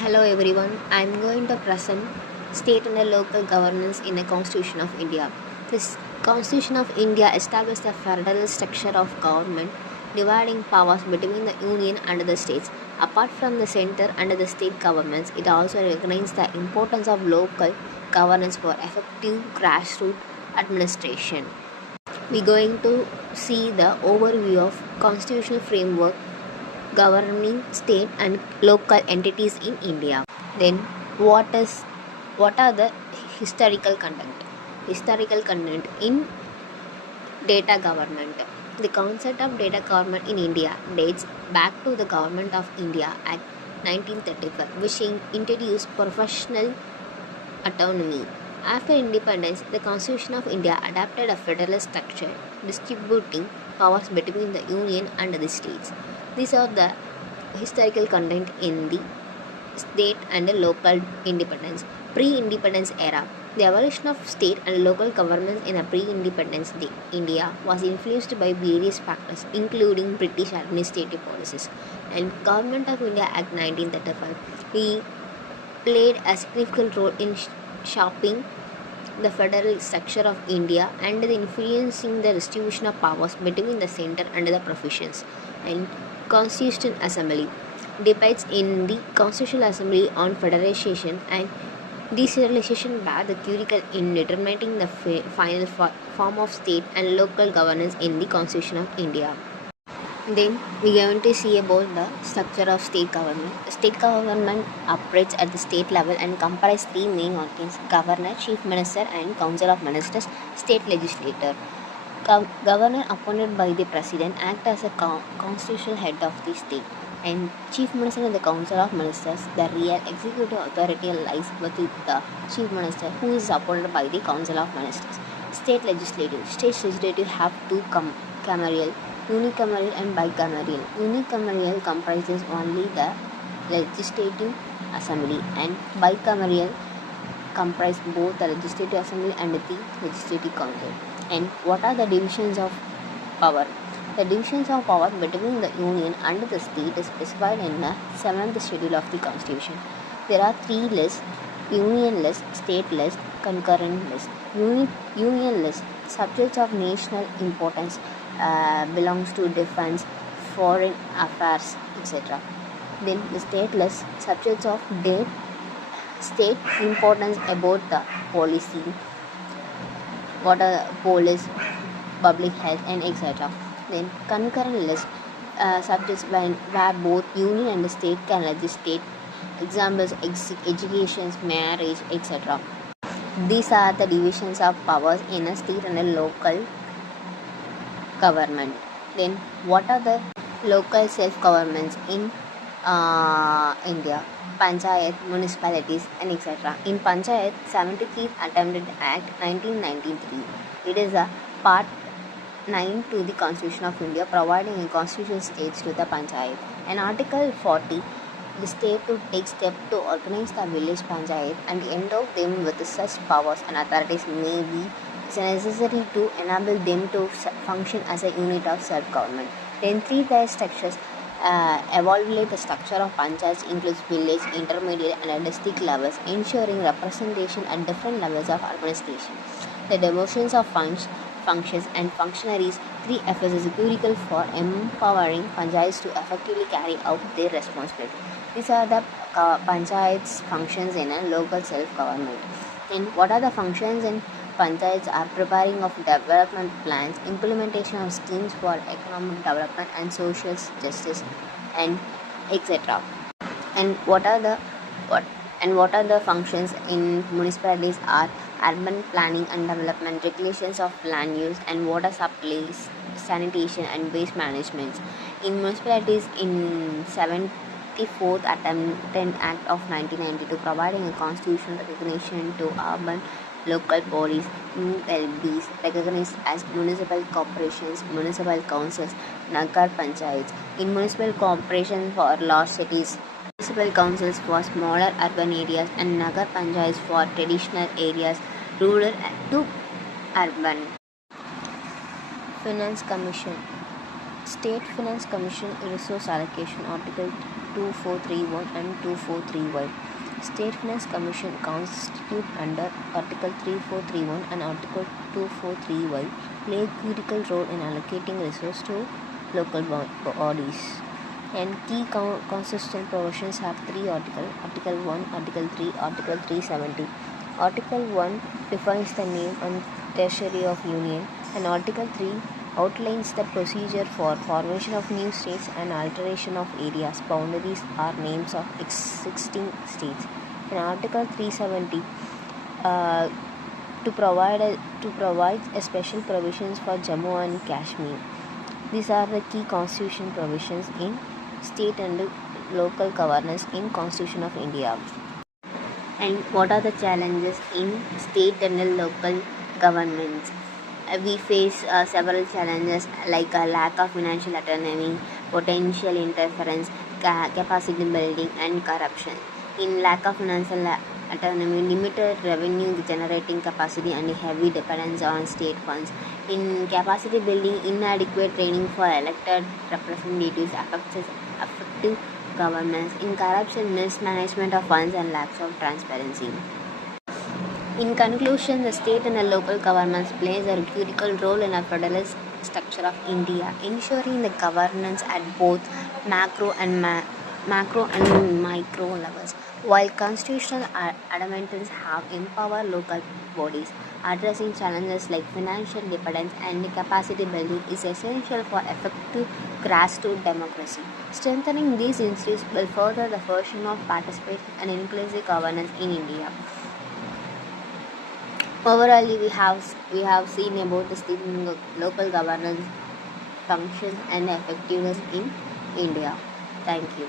Hello everyone, I am going to present state and local governance in the Constitution of India. This Constitution of India established a federal structure of government dividing powers between the union and the states. Apart from the center and the state governments, it also recognizes the importance of local governance for effective grassroots administration. We are going to see the overview of constitutional framework governing state and local entities in India. Then what are the historical content? Historical content in data government. The concept of data government in India dates back to the Government of India Act 1935, which introduced professional autonomy. After independence, the Constitution of India adopted a federal structure distributing powers between the Union and the states. These are the historical content in the state and local independence. Pre-independence era. The evolution of state and local governments in a pre-independence India was influenced by various factors, including British administrative policies and Government of India Act 1935. He played a significant role in shaping the federal structure of India and influencing the distribution of powers between the center and the provincials. And Constitutional Assembly. Debates in the Constitutional Assembly on federalization and decentralization were the critical in determining the final form of state and local governance in the Constitution of India. Then we are going to see about the structure of state government. The state government operates at the state level and comprises three main organs: governor, chief minister, and council of ministers, state legislature. Governor appointed by the president act as a constitutional head of the state, and chief minister and the council of ministers. The real executive authority lies with the chief minister, who is appointed by the council of ministers. State legislative. State legislative have two cameral, unicameral and bicameral. Unicameral comprises only the legislative assembly, and bicameral comprise both the legislative assembly and the legislative council. And what are the divisions of power? The divisions of power between the union and the state is specified in the 7th schedule of the constitution. There are three lists: union list, state list, concurrent list. Union list, subjects of national importance, belongs to defense, foreign affairs, etc. Then the state list, subjects of state importance about the policy, what are police, public health, and etc. Then concurrent list, subjects where both union and state can legislate, examples education, marriage, etc. These are the divisions of powers in a state and a local government. Then what are the local self-governments in India? Panchayat, municipalities, and etc. In Panchayat, 73th Attempted Act 1993. It is a part 9 to the Constitution of India, providing a constitutional states to the Panchayat. And Article 40, the state to take steps to organize the village Panchayat and endow them with such powers and authorities may be necessary to enable them to function as a unit of self-government. Then three-tier structures. Evaluate the structure of panchayats includes village, intermediate, and district levels, ensuring representation at different levels of administration. The devotions of functions and functionaries. 3Fs is critical for empowering panchayats to effectively carry out their responsibilities. These are the panchayats' functions in a local self-government. And what are the functions in panchayats? Are preparing of development plans, implementation of schemes for economic development and social justice, and etc. And what are the functions in municipalities? Are urban planning and development, regulations of land use and water supplies, sanitation and waste management. In municipalities, in 74th Attempted Act of 1992, providing a constitutional recognition to urban local bodies, ULBs, recognized as municipal corporations, municipal councils, Nagar panchayats. In municipal corporations for large cities, municipal councils for smaller urban areas, and Nagar panchayats for traditional areas, rural to urban. Finance Commission. State Finance Commission Resource Allocation. Article 2431 and 243Y. State Finance Commission constitute under Article 3431 and Article 243Y play a critical role in allocating resources to local bodies. And key constitutional provisions have three articles: Article 1, Article 3, Article 370. Article 1 defines the name and treasury of Union, and Article 3 outlines the procedure for formation of new states and alteration of areas, boundaries, or names of existing states. In Article 370, uh, to provide a special provisions for Jammu and Kashmir. These are the key constitution provisions in state and local governance in Constitution of India. And what are the challenges in state and local governments? We face several challenges like a lack of financial autonomy, potential interference, capacity building, and corruption. In lack of financial autonomy, limited revenue generating capacity, and heavy dependence on state funds. In capacity building, inadequate training for elected representatives affects effective governance. In corruption, mismanagement of funds and lack of transparency. In conclusion, the state and the local governments plays a critical role in a federalist structure of India, ensuring the governance at both macro and micro levels. While constitutional amendments have empowered local bodies, addressing challenges like financial dependence and capacity building is essential for effective grassroots democracy. Strengthening these institutes will further the version of participation and inclusive governance in India. Overall, we have seen about the state and local governance functions and effectiveness in India. Thank you.